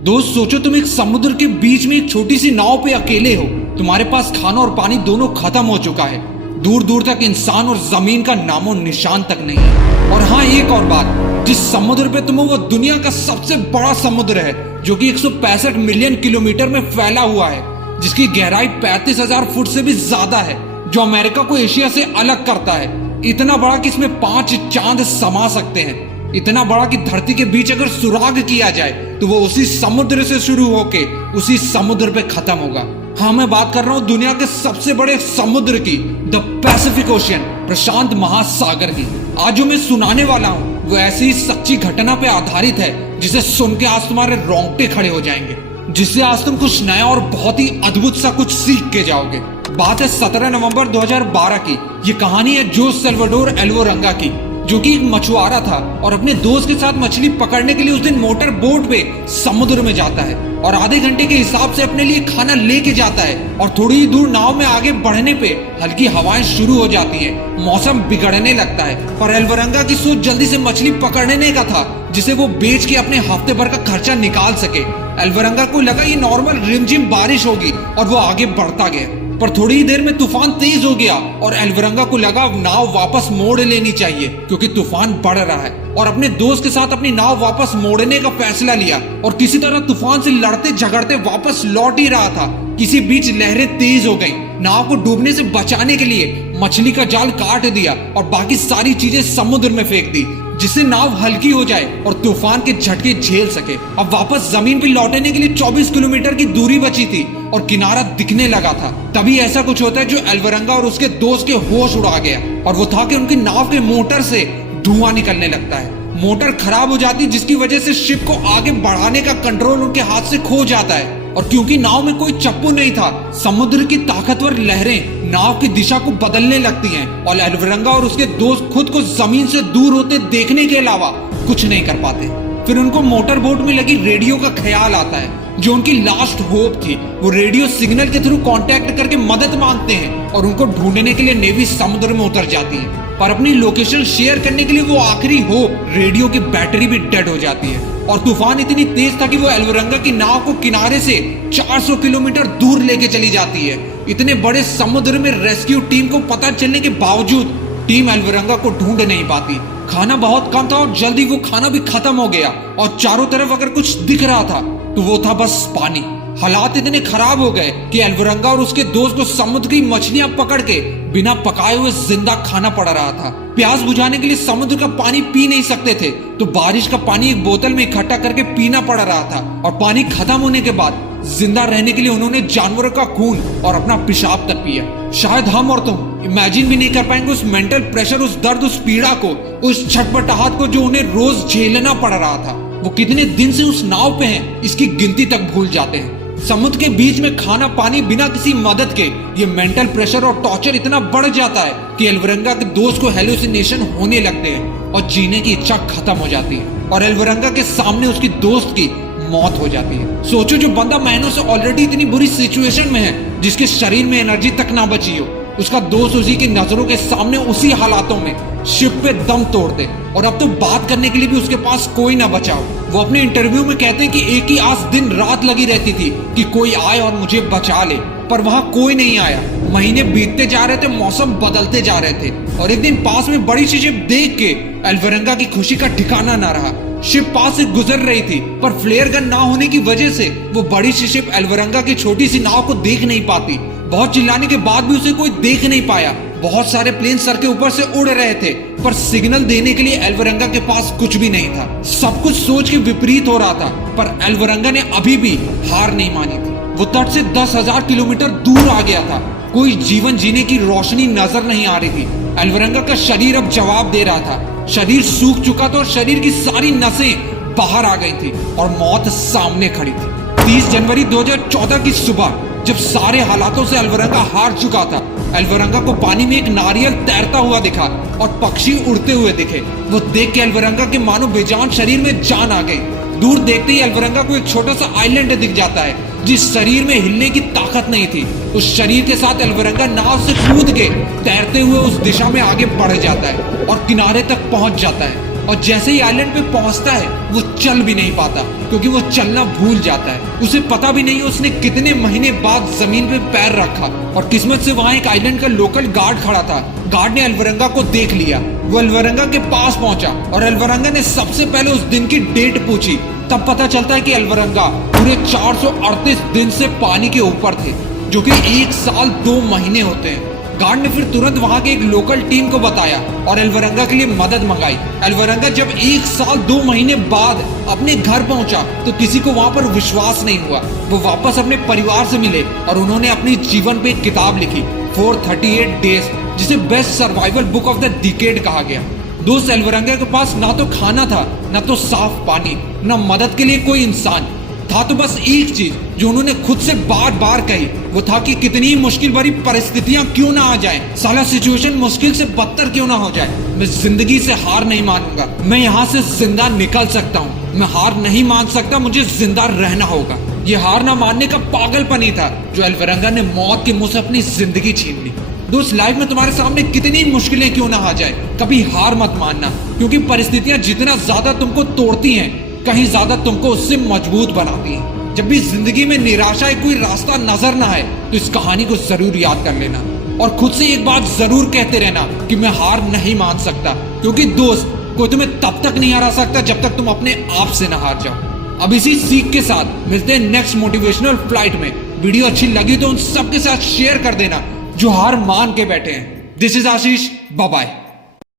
दोस्त सोचो तुम एक समुद्र के बीच में एक छोटी सी नाव पे अकेले हो। तुम्हारे पास खाना और पानी दोनों खत्म हो चुका है। दूर दूर तक इंसान और जमीन का नामो निशान तक नहीं है। और हाँ, एक और बात, जिस समुद्र पे तुम हो वो दुनिया का सबसे बड़ा समुद्र है, जो कि 165 मिलियन किलोमीटर में फैला हुआ है, जिसकी गहराई 35,000 फुट से भी ज्यादा है, जो अमेरिका को एशिया से अलग करता है। इतना बड़ा कि इसमें 5 चांद समा सकते हैं। इतना बड़ा कि धरती के बीच अगर सुराग किया जाए तो वो उसी समुद्र से शुरू होके उसी समुद्र पे खत्म होगा। हाँ, मैं बात कर रहा हूँ दुनिया के सबसे बड़े समुद्र की, द पैसिफिक ओशियन, प्रशांत महासागर की। आज जो मैं सुनाने वाला हूँ वो ऐसी ही सच्ची घटना पे आधारित है जिसे सुन के आज तुम्हारे रोंगटे खड़े हो जाएंगे, जिससे आज तुम कुछ नया और बहुत ही अद्भुत सा कुछ सीख के जाओगे। बात है 17 नवंबर 2012 की। ये कहानी है जोस सल्वाडोर एल्वोरंगा की, जो कि एक मछुआरा था और अपने दोस्त के साथ मछली पकड़ने के लिए उस दिन मोटर बोट पे समुद्र में जाता है और आधे घंटे के हिसाब से अपने लिए खाना लेके जाता है। और थोड़ी ही दूर नाव में आगे बढ़ने पे हल्की हवाएं शुरू हो जाती हैं, मौसम बिगड़ने लगता है। और एल्वोरंगा की सोच जल्दी से मछली पकड़ने का था, जिसे वो बेच के अपने हफ्ते भर का खर्चा निकाल सके। एल्वोरंगा को लगा ये नॉर्मल रिमझिम बारिश होगी और वो आगे बढ़ता गया। पर थोड़ी ही देर में तूफान तेज हो गया और एल्वोरंगा को लगा अब नाव वापस मोड़ लेनी चाहिए, क्योंकि तूफान बढ़ रहा है। और अपने दोस्त के साथ अपनी नाव वापस मोड़ने का फैसला लिया और किसी तरह तूफान से लड़ते झगड़ते वापस लौट ही रहा था। किसी बीच लहरें तेज हो गईं। नाव को डूबने से बचाने के लिए मछली का जाल काट दिया और बाकी सारी चीजें समुद्र में फेंक दी, जिससे नाव हल्की हो जाए और तूफान के झटके झेल सके। अब वापस जमीन पर लौटने के लिए 24 किलोमीटर की दूरी बची थी और किनारा दिखने लगा था। तभी ऐसा कुछ होता है जो एल्वोरंगा और उसके दोस्त के होश उड़ा गया, और वो था कि उनकी नाव के मोटर से धुआं निकलने लगता है। मोटर खराब हो जाती, जिसकी वजह से शिप को आगे बढ़ाने का कंट्रोल उनके हाथ से खो जाता है। और क्योंकि नाव में कोई चप्पू नहीं था, समुद्र की ताकतवर लहरें नाव की दिशा को बदलने लगती हैं और एल्वोरंगा और उसके दोस्त खुद को जमीन से दूर होते देखने के अलावा कुछ नहीं कर पाते। फिर उनको मोटर बोट में लगी रेडियो का ख्याल आता है, जो उनकी लास्ट होप थी। वो रेडियो सिग्नल के थ्रू कांटेक्ट करके मदद मांगते हैं और उनको ढूंढने के लिए नेवी समुद्र में उतर जाती है। पर अपनी लोकेशन शेयर करने के लिए वो आखिरी होप, रेडियो की बैटरी भी डेड हो जाती है। और तूफान इतनी तेज था कि वो एल्वोरंगा की नाव को किनारे से 400 किलोमीटर दूर लेके चली जाती है। इतने बड़े समुद्र में रेस्क्यू टीम को पता चलने के बावजूद टीम एल्वोरंगा को ढूंढ नहीं पाती। खाना बहुत कम था और जल्दी वो खाना भी खत्म हो गया, और चारों तरफ अगर कुछ दिख रहा था तो वो था बस पानी। हालात इतने खराब हो गए कि एल्वोरंगा और उसके दोस्त को समुद्र की मछलियां पकड़ के बिना पकाए हुए जिंदा खाना पड़ रहा था। प्यास बुझाने के लिए समुद्र का पानी पी नहीं सकते थे, तो बारिश का पानी एक बोतल में इकट्ठा करके पीना पड़ रहा था। और पानी खत्म होने के बाद जिंदा रहने के लिए उन्होंने जानवरों का खून और अपना पेशाब तक पिया। शायद हम और तुम इमेजिन भी नहीं कर पाएंगे उस मेंटल प्रेशर, उस दर्द, उस पीड़ा को, उस छटपटाहट को जो उन्हें रोज झेलना पड़ रहा था। वो कितने दिन से उस नाव पे हैं, इसकी गिनती तक भूल जाते हैं। समुद्र के बीच में खाना पानी बिना किसी मदद के ये मेंटल प्रेशर और टॉर्चर इतना बढ़ जाता है कि एल्वोरंगा के दोस्त को हेलुसिनेशन होने लगते हैं और जीने की इच्छा खत्म हो जाती है। और एल्वोरंगा के सामने उसकी दोस्त की मौत हो जाती है। सोचो, जो बंदा महीनों से ऑलरेडी इतनी बुरी सिचुएशन में है, जिसके शरीर में एनर्जी तक ना बची हो, उसका दोस्त उसी की नजरों के सामने उसी हालातों में शिप पे दम तोड़ दे। और अब तो बात करने के लिए भी उसके पास कोई ना बचा हो। वो अपने इंटरव्यू में कहते हैं कि एक ही आस दिन रात लगी रहती थी कि कोई आए और मुझे बचा ले, पर वहां कोई नहीं आया। महीने बीतते जा रहे थे, मौसम बदलते जा रहे थे, और एक दिन पास में बड़ी सी शिप देख के एल्वोरंगा की खुशी का ठिकाना ना रहा। शिप पास से गुजर रही थी, पर फ्लेयर गन ना होने की वजह से वो बड़ी सी शिप एल्वोरंगा की छोटी सी नाव को देख नहीं पाती। बहुत चिल्लाने के बाद भी उसे कोई देख नहीं पाया। बहुत सारे प्लेन सर के ऊपर से उड़ रहे थे, पर सिग्नल देने के लिए एल्वोरंगा के पास कुछ भी नहीं था। सब कुछ सोच के विपरीत हो रहा था, पर एल्वोरंगा ने अभी भी हार नहीं मानी थी। वो तट से 10,000 किलोमीटर दूर आ गया था। कोई जीवन जीने की रोशनी नजर नहीं आ रही थी। एल्वोरंगा का शरीर अब जवाब दे रहा था। शरीर सूख चुका था और शरीर की सारी नसें बाहर आ गई थी और मौत सामने खड़ी थी। 30 जनवरी 2014 की सुबह, जब सारे हालातों से एल्वोरंगा हार चुका था, एल्वोरंगा को पानी में एक नारियल तैरता हुआ दिखा और पक्षी उड़ते हुए दिखे। वो देख के एल्वोरंगा के मानो बेजान शरीर में जान आ गई। दूर देखते ही एल्वोरंगा को एक छोटा सा आइलैंड दिख जाता है, जिस शरीर में हिलने की ताकत नहीं थी। उस शरीर के साथ एल्वोरंगा नाव से कूद के तैरते हुए उस दिशा में आगे बढ़ जाता है और किनारे तक पहुंच जाता है। और जैसे ही आइलैंड पे पहुंचता है वो चल भी नहीं पाता, क्योंकि वो चलना भूल जाता है। उसे पता भी नहीं उसने कितने महीने बाद जमीन पे पैर रखा। और किस्मत से वहाँ एक आइलैंड का लोकल गार्ड खड़ा था। गार्ड ने अल्वरंगा को देख लिया। वो अल्वरंगा के पास पहुंचा और अल्वरंगा ने सबसे पहले उस दिन की डेट पूछी। तब पता चलता है कि अल्वरंगा पूरे 438 दिन से पानी के ऊपर थे, जो कि 1 साल 2 महीने होते हैं। गार्ड ने फिर तुरंत वहां के एक लोकल टीम को बताया और अल्वरंगा के लिए मदद मंगाई। अल्वरंगा जब 1 साल 2 महीने बाद अपने घर पहुंचा तो किसी को वहां पर विश्वास नहीं हुआ। वो वापस अपने परिवार से मिले और उन्होंने अपनी जीवन पे एक किताब लिखी, 438 डेज, जिसे best survival book of the decade कहा गया। दोस्त, अल्वरंगा के पास ना तो खाना था, ना तो साफ पानी, ना मदद के लिए कोई इंसान था। तो बस एक चीज जो उन्होंने खुद से बार बार कही, वो था कि कितनी ही मुश्किल भरी परिस्थितियां क्यों ना आ जाएं, साला सिचुएशन मुश्किल से बदतर क्यों ना हो जाए, मैं जिंदगी से हार नहीं मानूंगा। मैं यहाँ से जिंदा निकल सकता हूँ, मैं हार नहीं मान सकता, मुझे जिंदा रहना होगा। ये हार ना मानने का पागलपन ही था जो अल्वरंगा ने मौत के मुंह से अपनी जिंदगी छीन ली। दोस्त, लाइफ में तुम्हारे सामने कितनी मुश्किलें क्यों ना आ जाए, कभी हार मत मानना, क्योंकि परिस्थितियां जितना ज्यादा तुमको तोड़ती हैं, कहीं ज्यादा तुमको उससे मजबूत बनाती हैं। जब भी जिंदगी में निराशा या कोई रास्ता नजर ना आए तो इस कहानी को जरूर याद कर लेना और खुद से एक बात जरूर कहते रहना कि मैं हार नहीं मान सकता, क्योंकि दोस्त, कोई तुम्हें तब तक नहीं हरा सकता जब तक तुम अपने आप से ना हार जाओ। अब इसी सीख के साथ मिलते हैं नेक्स्ट मोटिवेशनल फ्लाइट में। वीडियो अच्छी लगी तो उन सबके साथ शेयर कर देना जो हार मान के बैठे हैं। This is Ashish, bye bye.